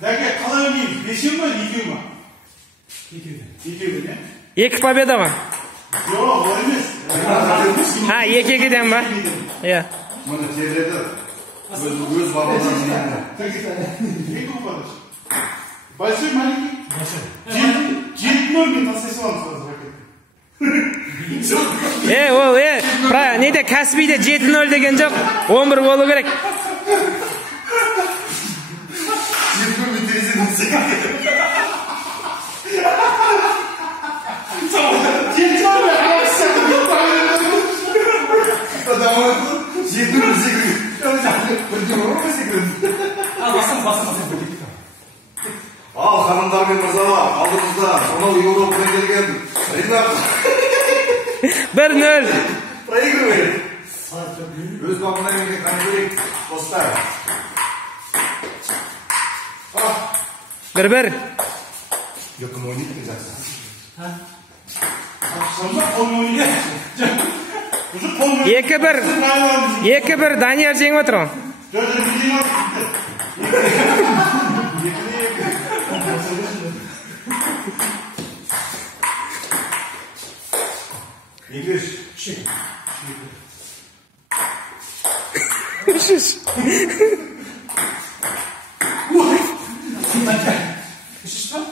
Дәке, қалай ойнаймыз? Бесеу ма, екеу ма? Екеуден, е? Екі победа ма? Жоқ, олай емес. Екі-екіден ба? Иә. Мұны терледі. Өз бабадан жинады. Екі ұпады. Большой, маленький? Большой. 7-0 мен тастай саламын сразу ракетті. Ол, неде кәсібейде 7-0 деген жоқ, 11 болу керек. 7-0 мен терезеден секірді. Ал ханымдар мен мырзалар, алдымызда сонау Еуропадан келген Ринат 1-0. проигрывает. Өз бабына менде конфликт достар. 1-1. Yakın oynayıp mı zaten? Sonunda kol oynuyor. 2-1. Daniel жеңіп отыр ғой.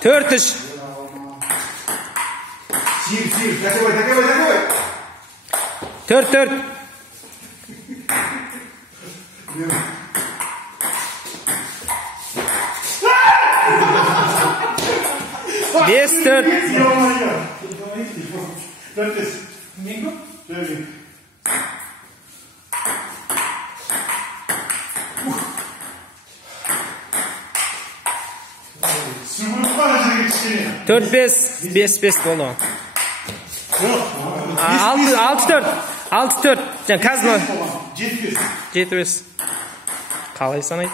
Төрт-үш. Сир, такой. 4-4. 5-4. Төрт-бес. 5-5 болды. 6-4. Жаңа қазір 7-5. Қалай санайды?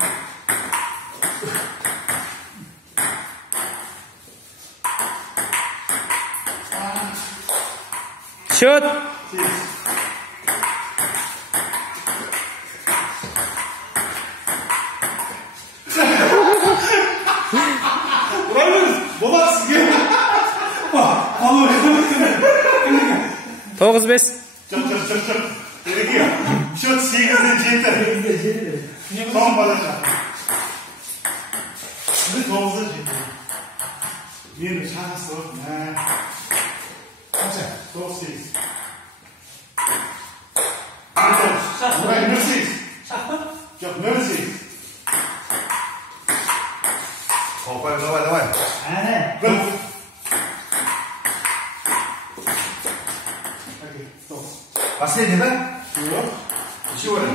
Счет. Тоғыз бес. Жоқ. Счет 8-7. Son balaca. 9-7. Yeni şansı var. Kaça? 9-8. Buraya 9-8. Yok 9-8. Давай. Последний, да? Чего это?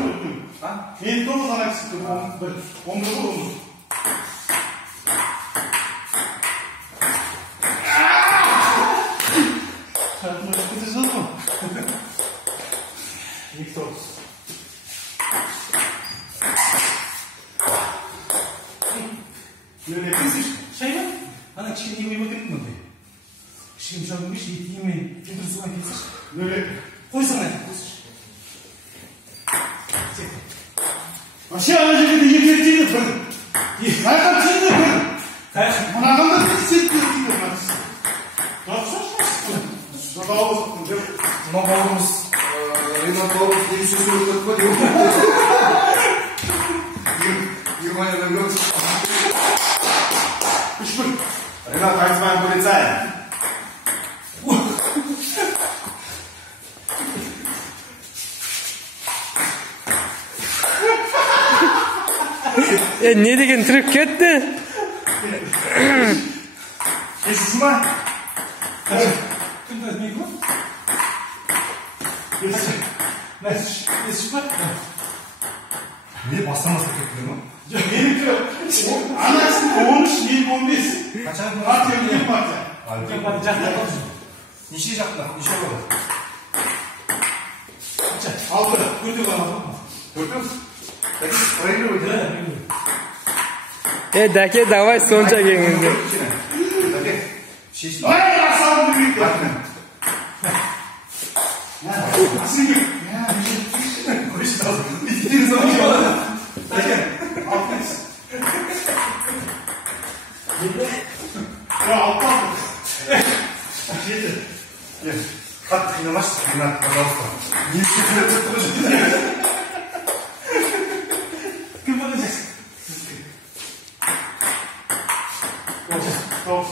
Мен 9 ана кісі 11 болды. Ана кішкене емей өтіріп мұндай. Кішкене жағын беш, етеймен жүндір суған келсіш. Қойсың әді, қойсыш. Вообще ана жерде ертертейді бір. Қайқап сенде бір. Мұнағында сетті дейді. Но бауырымыз, Ринат бауырымыз не сөз өтіп қой деп. Германиядан көрді. 3-1. Ринат, айтпайын полицай. Не деген түрік кетті? Есісі ма? Күн әзмейді ма? Есіш па? Не бастамаса кетті ма? Менікі анасының 13, мен 15. Қачан? Партия мен партия. Неше жақта? Неше болады? 6. Көрді ғана ма? Көрдіңіз? Проигрывать, да? Дәке, давай сонша кеңіңді. Дәке, шешін. Ай, асалым деп етті. Асың кеп. Қойшы тазы. Иттеріңіз алып болады. Дәке, 6. Ya alttan mı? Gel. Hadi kıynamaz. Kıynak. Pожалуйста. Не Kim bakacağız? Tamam.